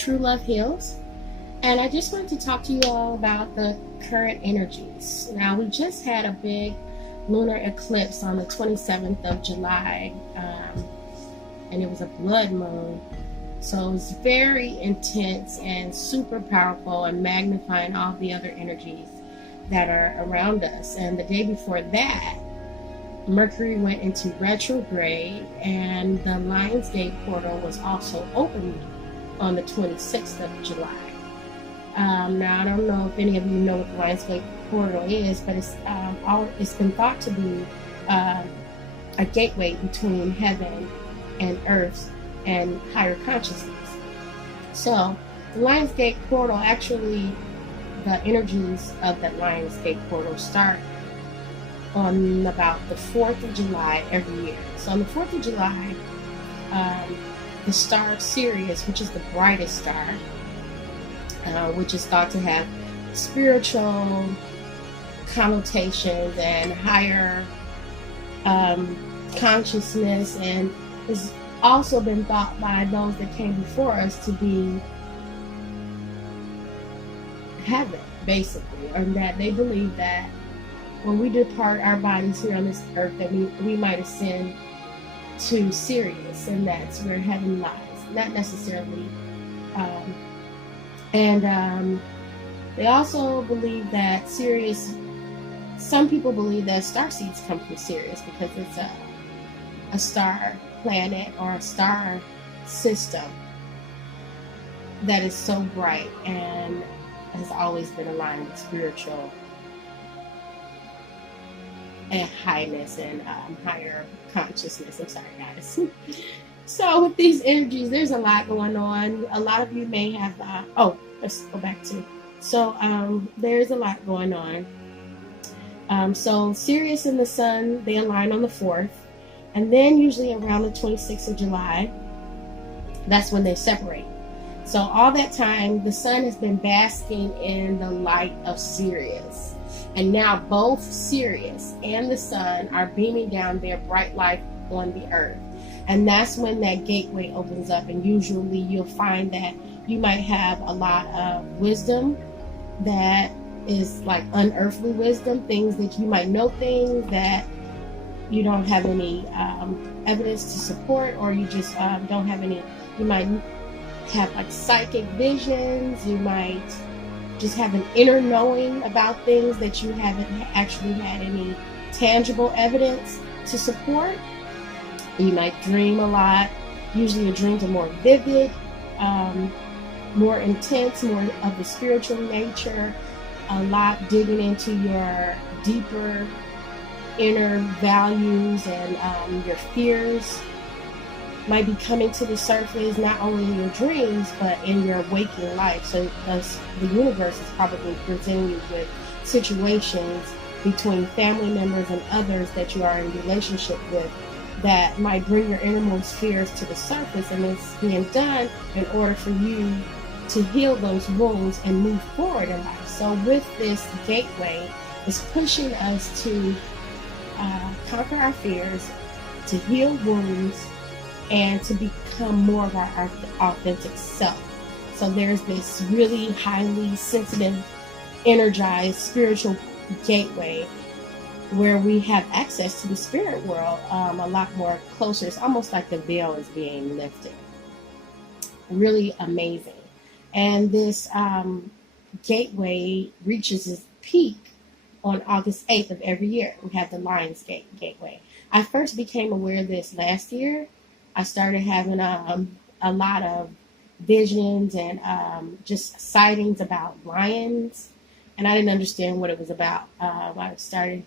True Love Heals. And I just wanted to talk to you all about the current energies. Now, we just had a big lunar eclipse on the 27th of July, and it was a blood moon. So it was very intense and super powerful and magnifying all the other energies that are around us. And the day before that, Mercury went into retrograde, and the Lionsgate portal was also opened on the 26th of July. Now, I don't know if any of you know what the Lionsgate portal is, but it's been thought to be a gateway between heaven and earth and higher consciousness. So the Lionsgate portal, actually, the energies of that Lionsgate portal start on about the 4th of July every year. So on the 4th of July, the star Sirius, which is the brightest star, which is thought to have spiritual connotations and higher consciousness, and has also been thought by those that came before us to be heaven, basically, and that they believe that when we depart our bodies here on this earth, that we might ascend to Sirius, and that's where heaven lies. Not necessarily. They also believe that Sirius, some people believe that starseeds come from Sirius because it's a star planet or a star system that is so bright and has always been aligned with spiritual and highness and higher consciousness. I'm sorry, guys. So with these energies, there's a lot going on. A lot of you may have, let's go back to, there's a lot going on. So Sirius and the Sun, they align on the 4th, and then usually around the 26th of July, that's when they separate. So all that time, the Sun has been basking in the light of Sirius. And now both Sirius and the Sun are beaming down their bright light on the earth. And that's when that gateway opens up. And usually you'll find that you might have a lot of wisdom that is like unearthly wisdom, things that you might know, things that you don't have any evidence to support, or you just don't have any. You might have like psychic visions. You might just have an inner knowing about things that you haven't actually had any tangible evidence to support. You might dream a lot. Usually your dreams are more vivid, more intense, more of the spiritual nature, a lot digging into your deeper inner values, and your fears might be coming to the surface, not only in your dreams, but in your waking life. So thus, the universe is probably presenting you with situations between family members and others that you are in relationship with that might bring your innermost fears to the surface, and it's being done in order for you to heal those wounds and move forward in life. So with this gateway, it's pushing us to conquer our fears, to heal wounds, and to become more of our authentic self. So there's this really highly sensitive, energized spiritual gateway where we have access to the spirit world a lot more closer. It's almost like the veil is being lifted. Really amazing. And this gateway reaches its peak on August 8th of every year. We have the Lionsgate gateway. I first became aware of this last year. I started having a lot of visions and just sightings about lions, and I didn't understand what it was about. I started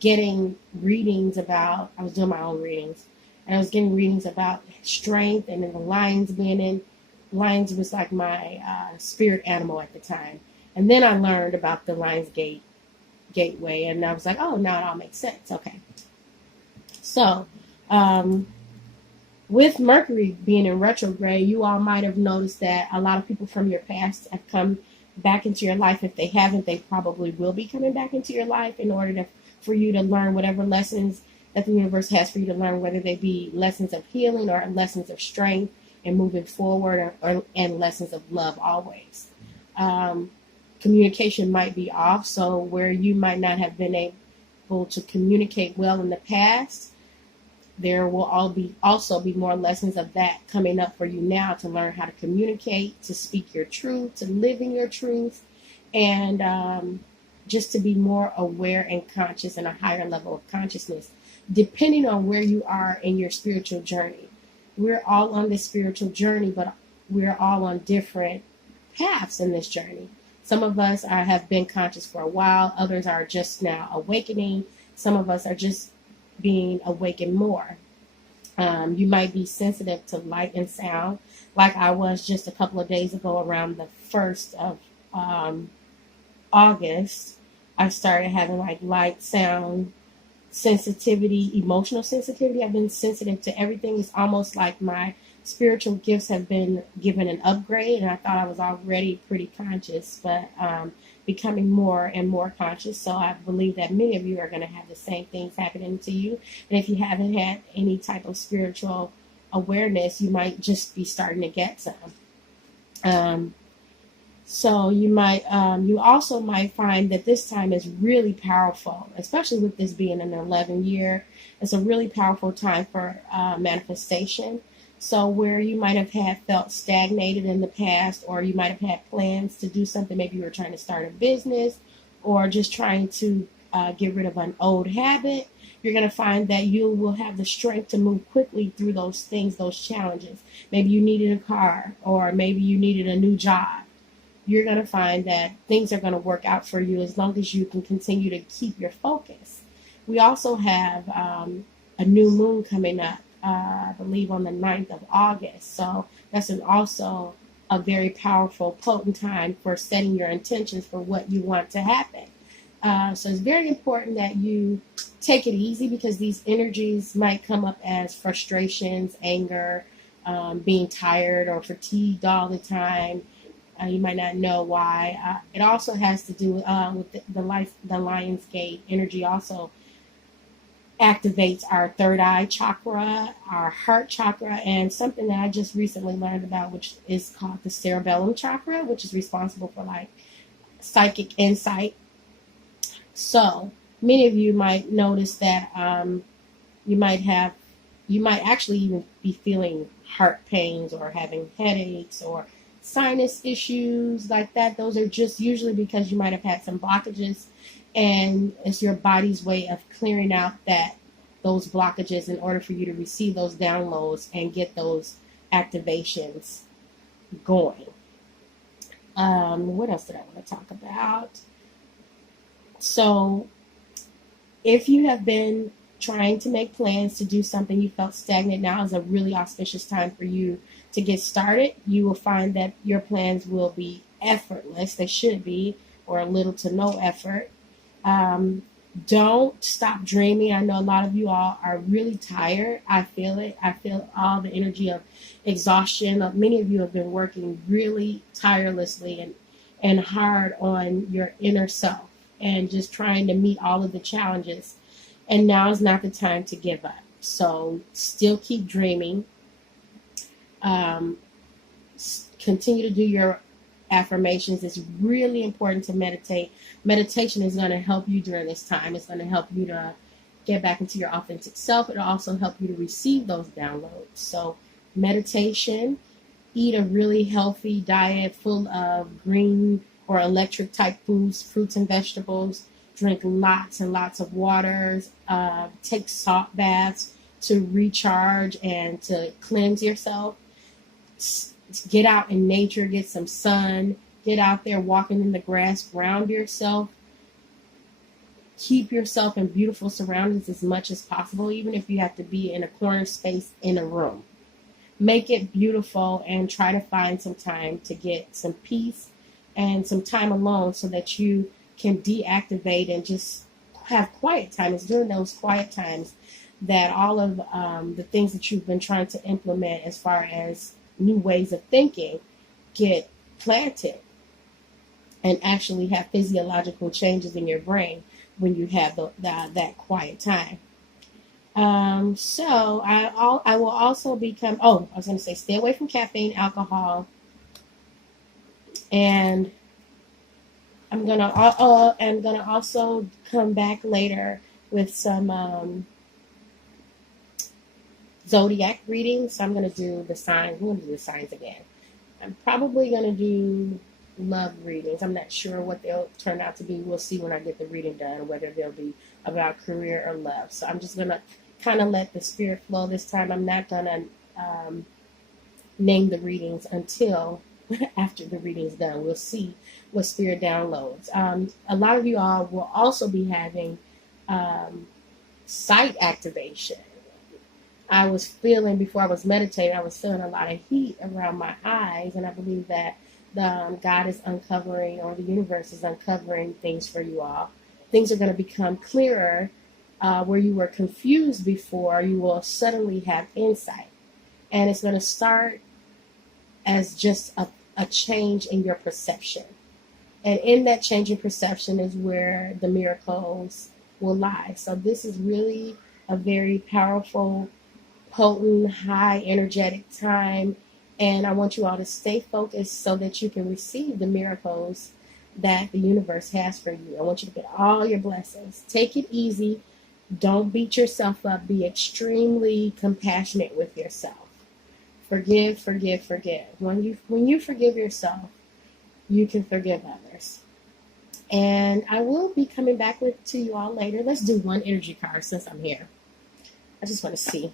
getting readings about, I was doing my own readings, and I was getting readings about strength, and then the lions being in, lions was like my spirit animal at the time. And then I learned about the Lionsgate gateway, and I was like, oh, now it all makes sense. Okay. So, with Mercury being in retrograde, you all might have noticed that a lot of people from your past have come back into your life. If they haven't, they probably will be coming back into your life in order for you to learn whatever lessons that the universe has for you to learn, whether they be lessons of healing or lessons of strength, and moving forward, and lessons of love always. Communication might be off, so where you might not have been able to communicate well in the past, there will also be more lessons of that coming up for you now, to learn how to communicate, to speak your truth, to live in your truth, and just to be more aware and conscious in a higher level of consciousness, depending on where you are in your spiritual journey. We're all on this spiritual journey, but we're all on different paths in this journey. Some of us have been conscious for a while. Others are just now awakening. Some of us are just being awakened more. You might be sensitive to light and sound, like I was just a couple of days ago around the 1st of August. I started having like light, sound, sensitivity, emotional sensitivity. I've been sensitive to everything. It's almost like my spiritual gifts have been given an upgrade, and I thought I was already pretty conscious, but becoming more and more conscious. So I believe that many of you are going to have the same things happening to you. And if you haven't had any type of spiritual awareness, you might just be starting to get some. So you also might find that this time is really powerful, especially with this being an 11 year. It's a really powerful time for manifestation. So where you might have felt stagnated in the past, or you might have had plans to do something, maybe you were trying to start a business or just trying to get rid of an old habit, you're going to find that you will have the strength to move quickly through those things, those challenges. Maybe you needed a car, or maybe you needed a new job. You're going to find that things are going to work out for you as long as you can continue to keep your focus. We also have a new moon coming up, I believe on the 9th of August. So that's also a very powerful, potent time for setting your intentions for what you want to happen. So it's very important that you take it easy, because these energies might come up as frustrations, anger, being tired or fatigued all the time. You might not know why. It also has to do with the Lionsgate energy. Also activates our third eye chakra, our heart chakra, and something that I just recently learned about, which is called the cerebellum chakra, which is responsible for like psychic insight. So many of you might notice that you might actually even be feeling heart pains or having headaches or sinus issues like that. Those are just usually because you might have had some blockages, and it's your body's way of clearing out those blockages in order for you to receive those downloads and get those activations going. What else did I want to talk about? So if you have been trying to make plans to do something, you felt stagnant, now is a really auspicious time for you to get started. You will find that your plans will be effortless. They should be, or a little to no effort. Don't stop dreaming. I know a lot of you all are really tired. I feel it. I feel all the energy of exhaustion. Many of you have been working really tirelessly and hard on your inner self and just trying to meet all of the challenges. And now is not the time to give up. So still keep dreaming. Continue to do your affirmations. It's really important to meditate. Meditation is going to help you during this time. It's going to help you to get back into your authentic self. It'll also help you to receive those downloads. So meditation, eat a really healthy diet full of green or electric type foods, fruits and vegetables. Drink lots and lots of waters. Take salt baths to recharge and to cleanse yourself. Get out in nature, get some sun, get out there walking in the grass, ground yourself. Keep yourself in beautiful surroundings as much as possible, even if you have to be in a corner space in a room. Make it beautiful and try to find some time to get some peace and some time alone so that you can deactivate and just have quiet time. It's during those quiet times that all of the things that you've been trying to implement as far as new ways of thinking get planted and actually have physiological changes in your brain when you have that quiet time. So I will also become. Oh, I was going to say, stay away from caffeine, alcohol, and I'm gonna also come back later with some zodiac readings. So I'm gonna do the signs. I'm gonna do the signs again. I'm probably gonna do love readings. I'm not sure what they'll turn out to be. We'll see when I get the reading done, whether they'll be about career or love. So I'm just gonna kind of let the spirit flow this time. I'm not gonna name the readings until after the reading's done. We'll see what spirit downloads. A lot of you all will also be having sight activation. I was feeling, before I was meditating, I was feeling a lot of heat around my eyes, and I believe that God is uncovering, or the universe is uncovering things for you all. Things are going to become clearer. Where you were confused before, you will suddenly have insight. And it's going to start as just a change in your perception. And in that change in perception is where the miracles will lie. So this is really a very powerful, potent, high energetic time. And I want you all to stay focused so that you can receive the miracles that the universe has for you. I want you to get all your blessings. Take it easy. Don't beat yourself up. Be extremely compassionate with yourself. Forgive, forgive, forgive. When you forgive yourself, you can forgive others. And I will be coming back to you all later. Let's do one energy card since I'm here. I just want to see.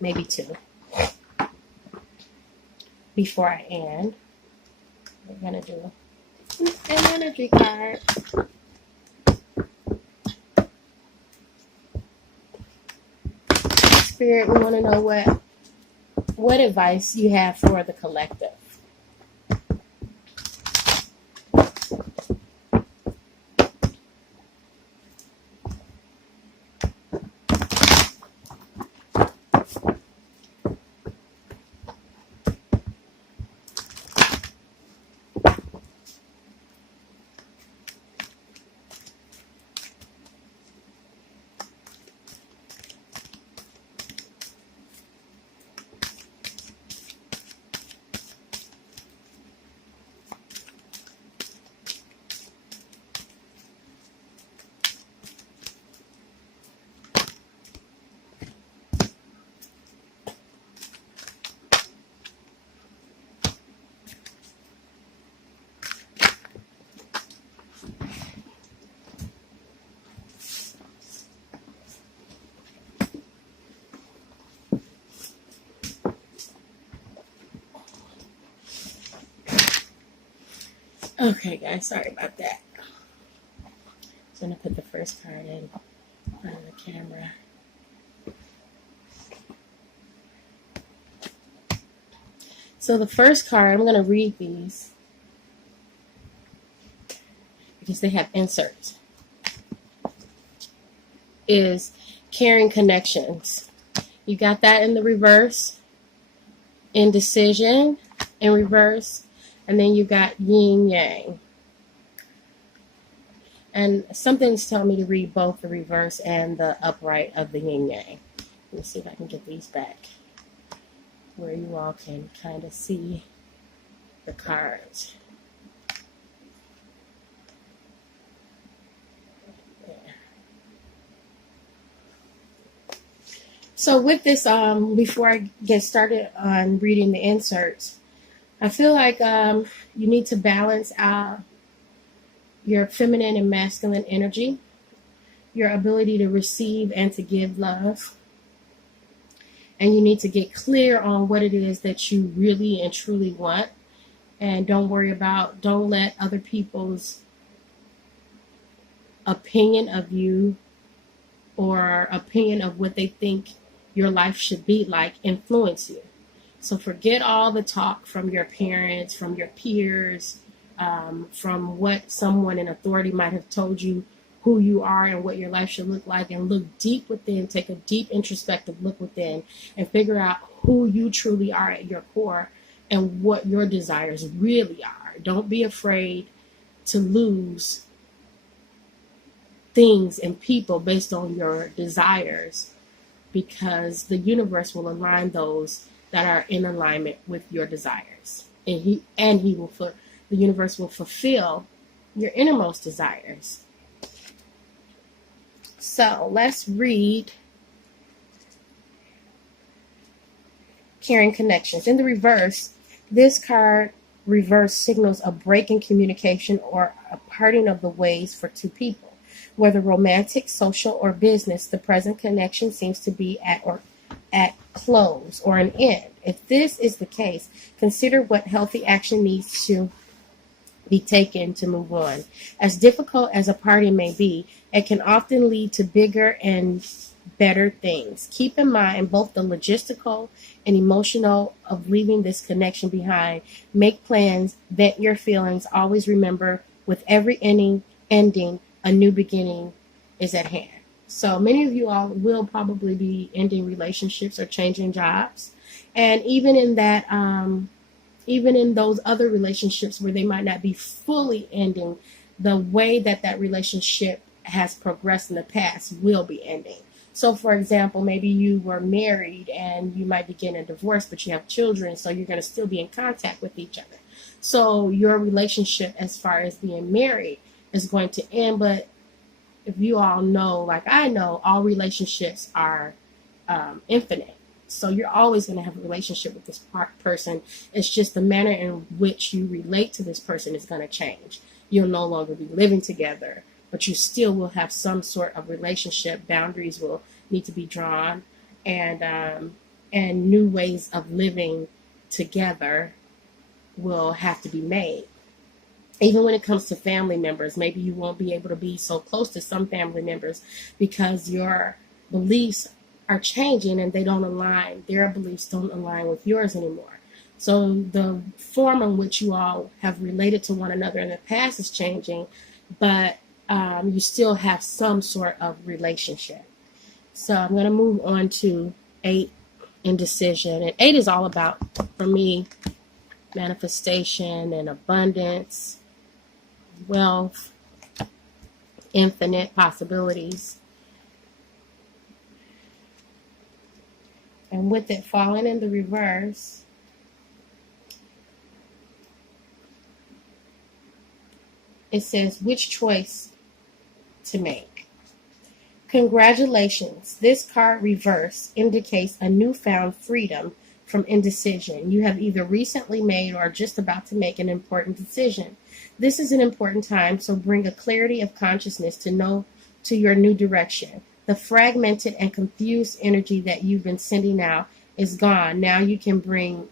Maybe two. Before I end, we're going to do an energy card. Spirit, we want to know what advice you have for the collective. Okay, guys, sorry about that. I'm going to put the first card in front of the camera. So the first card, I'm going to read these because they have inserts, is Caring Connections. You got that in the reverse, Indecision in reverse, and then you got Yin Yang. And something's telling me to read both the reverse and the upright of the Yin Yang. Let me see if I can get these back where you all can kind of see the cards. Yeah. So with this, before I get started on reading the inserts, I feel like you need to balance out your feminine and masculine energy, your ability to receive and to give love. And you need to get clear on what it is that you really and truly want. And don't let other people's opinion of you or opinion of what they think your life should be like influence you. So forget all the talk from your parents, from your peers, from what someone in authority might have told you who you are and what your life should look like, and look deep within, take a deep introspective look within and figure out who you truly are at your core and what your desires really are. Don't be afraid to lose things and people based on your desires, because the universe will align those that are in alignment with your desires, and the universe will fulfill your innermost desires. So let's read Caring Connections. In the reverse, this card reverse signals a break in communication or a parting of the ways for two people. Whether romantic, social, or business, the present connection seems to be at close or an end. If this is the case, consider what healthy action needs to be taken to move on. As difficult as a parting may be, it can often lead to bigger and better things. Keep in mind both the logistical and emotional of leaving this connection behind. Make plans, vent your feelings. Always remember, with every ending, a new beginning is at hand. So many of you all will probably be ending relationships or changing jobs. And even in that, even in those other relationships where they might not be fully ending, the way that relationship has progressed in the past will be ending. So, for example, maybe you were married and you might be getting a divorce, but you have children, so you're going to still be in contact with each other. So your relationship as far as being married is going to end. But if you all know, like I know, all relationships are infinite. So you're always going to have a relationship with this person. It's just the manner in which you relate to this person is going to change. You'll no longer be living together, but you still will have some sort of relationship. Boundaries will need to be drawn, and new ways of living together will have to be made. Even when it comes to family members, maybe you won't be able to be so close to some family members because your beliefs are changing and they don't align. Their beliefs don't align with yours anymore. So the form in which you all have related to one another in the past is changing, but you still have some sort of relationship. So I'm going to move on to 8, indecision. And 8 is all about, for me, manifestation and abundance, wealth, infinite possibilities. And with it falling in the reverse, it says which choice to make. Congratulations. This card reverse indicates a newfound freedom from indecision. You have either recently made or are just about to make an important decision. This is an important time, so bring a clarity of consciousness to your new direction. The fragmented and confused energy that you've been sending out is gone. Now you can bring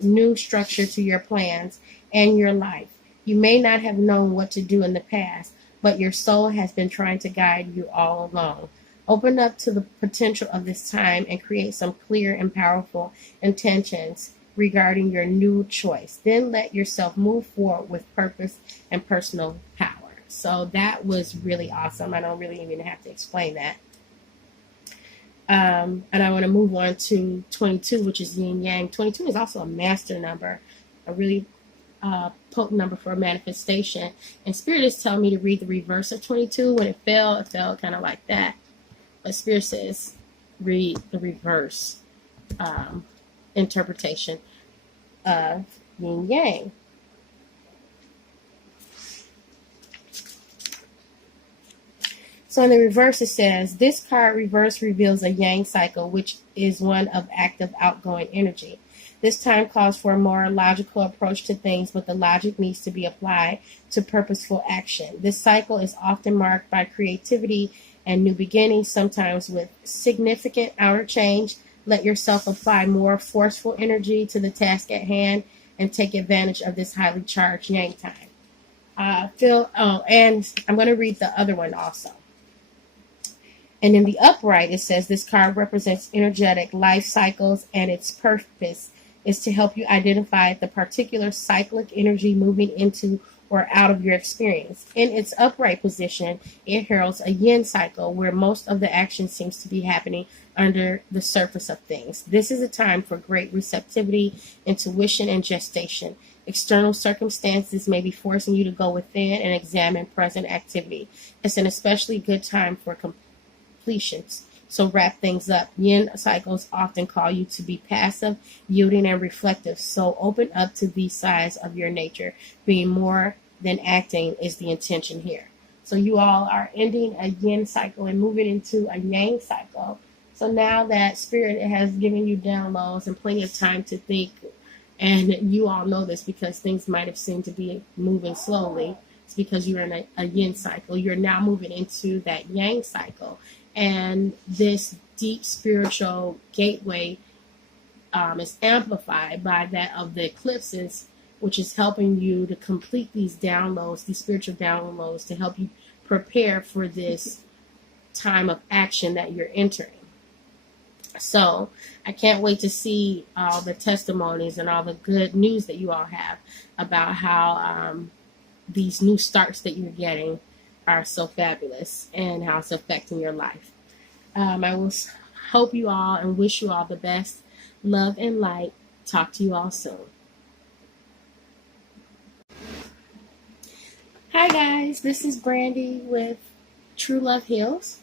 new structure to your plans and your life. You may not have known what to do in the past, but your soul has been trying to guide you all along. Open up to the potential of this time and create some clear and powerful intentions regarding your new choice. Then let yourself move forward with purpose and personal power. So that was really awesome. I don't really even have to explain that. And I want to move on to 22, which is yin yang. 22 is also a master number, a really potent number for manifestation. And Spirit is telling me to read the reverse of 22. When it fell kind of like that. But Spirit says read the reverse interpretation of yin yang. So in the reverse, it says, this card reverse reveals a yang cycle, which is one of active outgoing energy. This time calls for a more logical approach to things, but the logic needs to be applied to purposeful action. This cycle is often marked by creativity and new beginnings, sometimes with significant outer change. Let yourself apply more forceful energy to the task at hand and take advantage of this highly charged yang time. And I'm going to read the other one also. And in the upright, it says this card represents energetic life cycles, and its purpose is to help you identify the particular cyclic energy moving into or out of your experience. In its upright position, it heralds a yin cycle where most of the action seems to be happening under the surface of things. This is a time for great receptivity, intuition, and gestation. External circumstances may be forcing you to go within and examine present activity. It's an especially good time for completions. So wrap things up. Yin cycles often call you to be passive, yielding, and reflective. So open up to these sides of your nature. Being more than acting is the intention here. So you all are ending a yin cycle and moving into a yang cycle. So now that spirit has given you downloads and plenty of time to think, and you all know this because things might have seemed to be moving slowly. It's because you're in a yin cycle. You're now moving into that yang cycle. And this deep spiritual gateway is amplified by that of the eclipses, which is helping you to complete these downloads, these spiritual downloads, to help you prepare for this time of action that you're entering. So I can't wait to see all the testimonies and all the good news that you all have about how these new starts that you're getting are so fabulous and how it's affecting your life. I will hope you all and wish you all the best. Love and light. Talk to you all soon. Hi guys, this is Brandy with True Love Heals.